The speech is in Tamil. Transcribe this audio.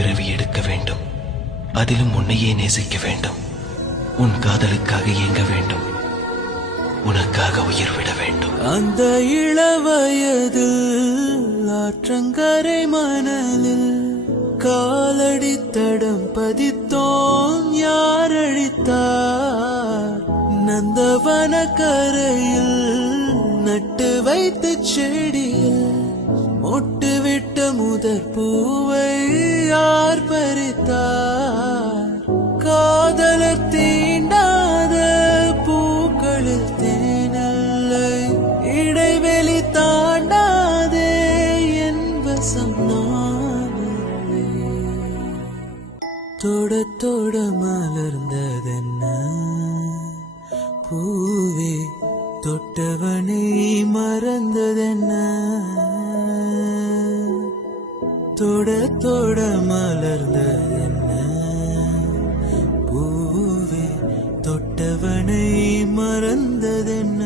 பிறவி எடுக்க வேண்டும். அதிலும் உன்னையே நேசிக்க வேண்டும். உன் காதலுக்காக இயங்க வேண்டும். உனக்காக உயிர் விட வேண்டும். அந்த இளவயதில் ஆற்றங்கரை மணலில் காலடி தடம் பதித்தோம் யார் அழித்தார்? நந்தவன கரையில் நட்டு வைத்த செடியில் மொட்டு விட்ட முதற் பூவை யார் பறித்தார்? காதலர் தீண்டாத பூக்களில் தேனல்லை, இடைவெளி தாண்டாதே என் வசம் நானல்லை. தொட தொட மலர்ந்ததென்ன பூவே, தொட்டவனை மறந்ததென்ன? தொட தொட மலர்ந்ததென்ன பூவே, தொட்டவனை மறந்ததென்ன?